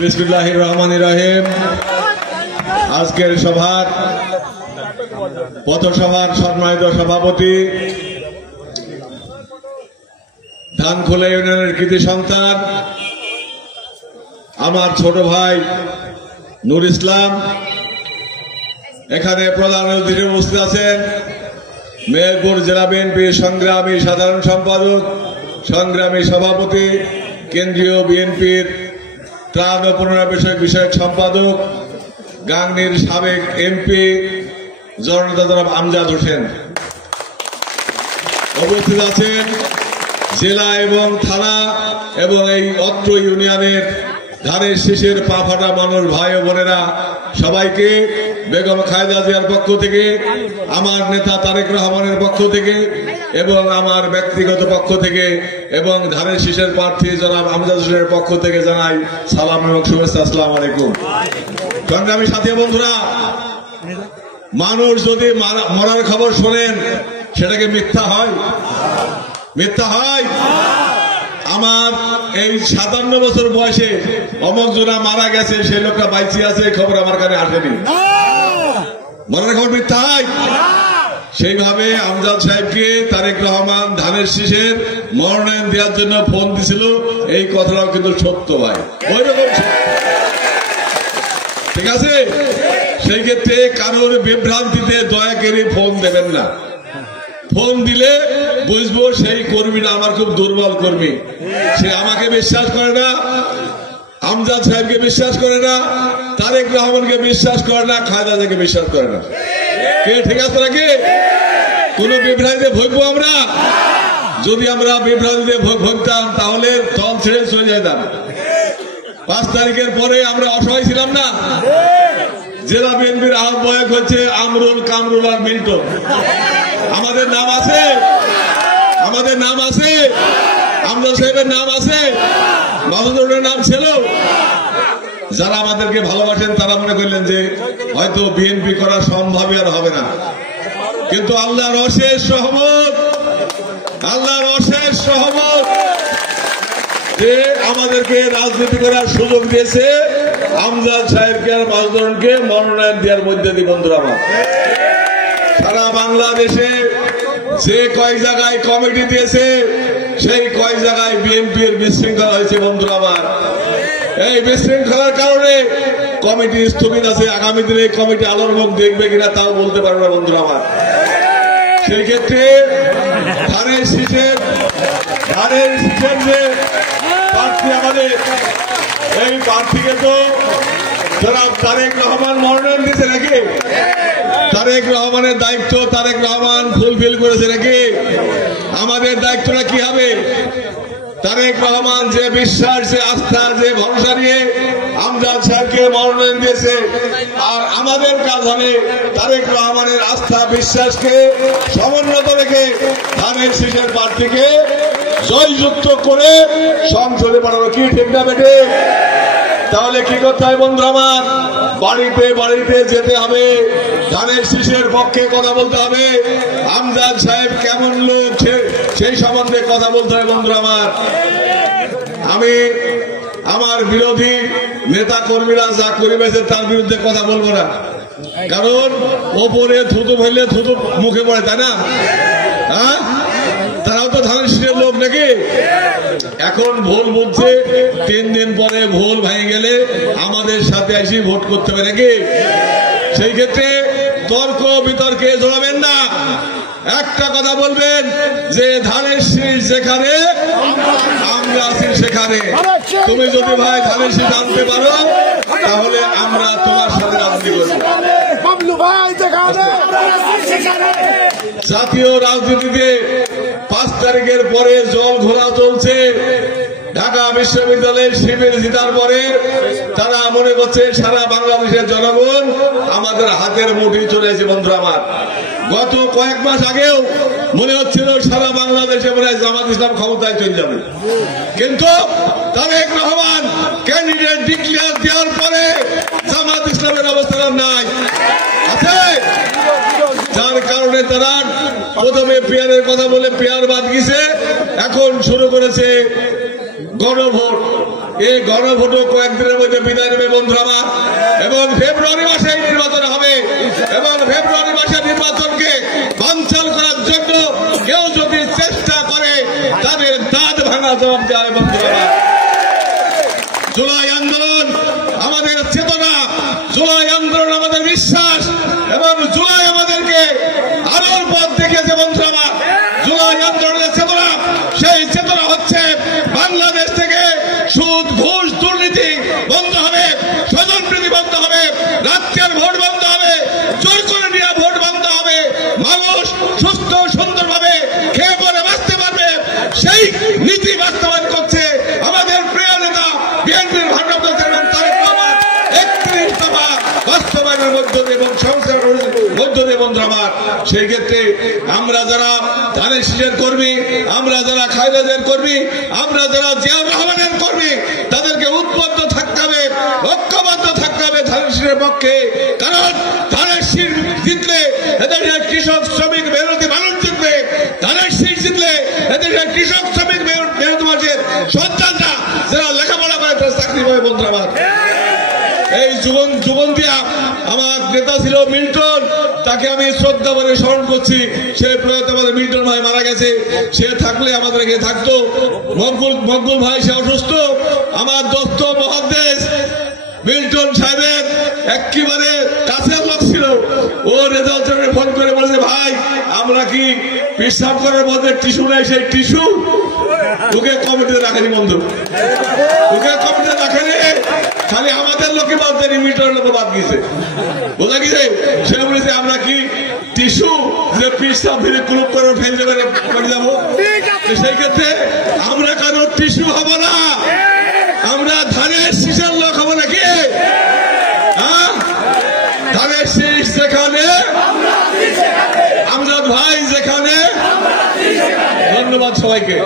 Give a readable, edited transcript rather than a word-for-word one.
বিসমিল্লাহির রহমানির রহিম। আজকের সভার পথসভার সম্মানিত সভাপতি, ধানখোলা ইউনিয়নের কৃতি সন্তান আমার ছোট ভাই নূর ইসলাম, এখানে প্রধান অতিথি উপস্থিত আছেন মেহেরপুর জেলা বিএনপির সংগ্রামী সাধারণ সম্পাদক, সংগ্রামী সভাপতি, কেন্দ্রীয় বিএনপির ত্রাণ ও পুনর্বাসন বিষয়ক সম্পাদক, গাংনীর সাবেক এমপি জননেতা জনাব আমজাদ হোসেন। উপস্থিত আছেন জেলা এবং থানা এবং এই অত্র ইউনিয়নের ধানের শীষের পা ফাটা মানুষ ভাই ও বোনেরা, সবাইকে বেগম খালেদা জিয়ার পক্ষ থেকে, আমার নেতা তারেক রহমানের পক্ষ থেকে এবং আমার ব্যক্তিগত পক্ষ থেকে এবং ধানের শীষের প্রার্থী জনাব আমজাদ হোসেনের পক্ষ থেকে জানাই সালাম এবং শুভেচ্ছা। আসসালামু আলাইকুম। সংগ্রামী সাথী বন্ধুরা, মানুষ যদি মরার খবর শোনেন সেটাকে মিথ্যা হয়? মিথ্যা হয়? আমার এই 57 বছর বয়সে অমুক জনা মারা গেছে, সেই লোকটা বাইচে আছে, খবর আমার কানে আসেনি। মরার খবর মিথ্যা হয়? সেইভাবে আমজাদ সাহেবকে তারেক রহমান ধানের শীষের মনোনয়ন দেওয়ার জন্য ফোন দিছিল, এই কথাটাও কিন্তু সত্য ভাই, ওই রকম। ঠিক আছে, সেই ক্ষেত্রে কারোর বিভ্রান্তিতে দয়া করে ফোন দেবেন না। ফোন দিলে বুঝবো সেই কর্মীটা আমার খুব দুর্বল কর্মী, সে আমাকে বিশ্বাস করে না, আমজাদ সাহেবকে বিশ্বাস করে না, তারেক রহমানকে বিশ্বাস করে না, খালেদা জিয়াকে বিশ্বাস করে না। কে ঠিক আছে নাকি? কোন বিভ্রান্তিতে ভুগবো আমরা? যদি আমরা বিভ্রান্তিতে ভুগতাম তাহলে দল ছেড়ে চলে যেতাম। 5 তারিখের পরে আমরা অসহায় ছিলাম না? জেলা বিএনপির আহ্বায়ক হচ্ছে আমরুল, কামরুল আর মিল্টন। আমাদের নাম আছে, আমাদের নাম আছে, আমজাদ সাহেবের নাম আছে, মাহমুদুরের নাম ছিল। যারা আমাদেরকে ভালোবাসেন তারা মনে করলেন যে হয়তো বিএনপি করা সম্ভবই আর হবে না, কিন্তু আল্লাহর অশেষ রহমত, আল্লাহর অশেষ রহমত যে আমাদেরকে রাজনীতি করার সুযোগ দিয়েছে, আমজাদ সাহেবকে আর মাহমুদুরকে মনোনয়ন দেওয়ার মধ্যে দিয়ে। বন্ধুরা আমার, সারা বাংলাদেশে যে কয়েক জায়গায় কমিটি দিয়েছে সেই কয়েক জায়গায় বিএনপির বিশৃঙ্খলা হয়েছে। বন্ধুরা আমার, এই বিশৃঙ্খলার কারণে কমিটি স্থগিত আছে। আগামী দিনে কমিটি আলোর মুখ দেখবে কিনা তাও বলতে পারবে না। বন্ধুরা আমার, সেই ক্ষেত্রে ধানের শীষের যে প্রার্থী আমাদের, এই প্রার্থীকে তো জনাব তারেক রহমান মনোনয়ন দিয়েছে নাকি? তারেক রহমানের দায়িত্ব তারেক রহমান ফুলফিল করেছে নাকি? আমাদের দায়িত্বটা কি হবে? তারেক রহমান যে বিশ্বাস, যে আস্থা, যে ভরসা নিয়ে আমজাদ সাহেবকে মনোনয়ন দিয়েছে, আর আমাদের কাজ হবে তারেক রহমানের আস্থা বিশ্বাসকে সমুন্নত রেখে ধানের শীষের প্রার্থীকে জয়যুক্ত করে সংসদে পাঠানো। কি ঠিক না বেটে? তাহলে কি করতে হয় বন্ধু আমার? বাড়িতে বাড়িতে যেতে হবে, ধানের শীষের পক্ষে কথা বলতে হবে, আমজাদ সাহেব কেমন লোক সেই সম্বন্ধে কথা বলতে হবে। বন্ধু আমার, আমি আমার বিরোধী নেতা কর্মীরা যা করিবেছে তার বিরুদ্ধে কথা বলবো না, কারণ ওপরে থুতু ফেললে থুতু মুখে পড়ে, তাই না? হ্যাঁ, তারাও তো ধানের শীষের লোক নাকি? এখন ভুল বুঝছে, 3 দিন পরে ভুল ভেঙে গেলে আমাদের সাথে এসে ভোট করতে হবে নাকি? সেই ক্ষেত্রে তর্ক বিতর্কে জড়াবেন না। একটা কথা বলবেন যে ধানের শীষ যেখানে আমরা আছি সেখানে। তুমি যদি ভাই ধানের শীষ আনতে পারো তাহলে আমরা তোমার সাথে রাজনীতি করবো। জাতীয় রাজনীতিতে 5 তারিখের পরে জল ঘোলা চলছে। ঢাকা বিশ্ববিদ্যালয়ের শিবির জিতার পরে তারা মনে করছে সারা বাংলাদেশের জনগণ আমাদের হাতের মুঠি চলে এসেছে। বন্ধুরা আমার, গত কয়েক মাস আগেও মনে হচ্ছিল সারা বাংলাদেশে মনে হয় জামাত ইসলাম ক্ষমতায় চলে যাবে, কিন্তু তারেক রহমান ক্যান্ডিডেট ডিক্লেয়ার দেওয়ার পরে জামাত ইসলামের অবস্থান নাই আছে, যার কারণে তারা প্রথমে পিয়ারের কথা বলে পিয়ার বাদ গেছে, এখন শুরু করেছে গণভোট। এই গণভোটও কয়েকদিনের মধ্যে বিদায় নেবে বন্ধুরা আমার, এবং ফেব্রুয়ারি মাসে নির্বাচন হবে, এবং ফেব্রুয়ারি মাসে নির্বাচনকে বানচাল করার জন্য কেউ যদি চেষ্টা করে তাদের দাঁত ভাঙা জবাব দেওয়া হবে বন্ধুরা আমার। জুলাই আন্দোলন আমাদের চেতনা, জুলাই আন্দোলন আমাদের বিশ্বাস, এবং জুলাই আমাদেরকে আলোর পথ দেখিয়েছে বন্ধুরা আমার। জুলাই আন্দোলনের চেতনা, সেই চেতনা হচ্ছে বাংলাদেশ থেকে সুদ ঘুষ দুর্নীতি বন্ধ হবে, স্বজনপ্রীতি বন্ধ হবে, রাজ্যের ভোট বন্ধ হবে, জোর করে নেওয়া ভোট বন্ধ হবে, মানুষ সুস্থ সুন্দরভাবে খেয়ে পরে বাঁচতে পারবে, সেই নীতি বাস্তবায়ন করছে আমাদের প্রিয় নেতা বিএনপির ভারপ্রাপ্ত চেয়ারম্যান তারেক রহমান। 31 দফা বাস্তবায়নের মধ্য দিয়ে এবং সংস্কারের মধ্য দিয়ে বন্ধুরা আমার, সেই ক্ষেত্রে আমরা যারা ধানের শীষের কর্মী, আমরা যারা খালেদাদের কর্মী, আমরা যারা জিয়াউর রহমানের কর্মী, তাদেরকে উদ্বুদ্ধ থাকতে হবে, ঐক্যবদ্ধ থাকতে হবে ধানের শীষের পক্ষে। কারণ ধানের শীষ জিতলে এদেশের কৃষক শ্রমিক মেহনতি মানুষ জিতবে, ধানের শীষ জিতলে এদেশের কৃষক শ্রমিক মেহনতি মানুষের সন্তানরা যারা লেখাপড়া করে তারা চাকরি পাবে বন্ধুরা আমার। এই জীবন দিয়া আমার নেতা ছিল মিল্টন, তাকে আমি শ্রদ্ধা করে স্মরণ করছি। সে প্রয়াত আমাদের মিল্টন ভাই মারা গেছে, সে থাকলে আমাদের এখানে থাকতো। মকবুল ভাই সে অসুস্থ, আমার দোস্ত মহাদেশ মিল্টন সাহেবের একেবারে কাছের লোক ছিল। ও রেজাল্ট ফোন করে বলেছে, ভাই আমরা কি পেশাব করার মধ্যে টিস্যু নেই, সেই টিস্যু তোকে কমিটিতে রাখেনি বন্ধু, তোকে কমিটিতে রাখেনি, খালি আমাদের লোকে বাদ দেয়নি, মিল্টনের লোক বাদ গেছে। বোঝা গেছে? সে বলেছে আমরা কি টিস্যু যে পেশাব ফিরে ক্লুপ করে ফেল যাবে যাবো, সেই ক্ষেত্রে আমরা কারো টিস্যু হব না, আমরা ধানের শীষের লোক হবো নাকি? ধানের শীষ যেখানে, আমজাদ ভাই যেখানে। ধন্যবাদ সবাইকে।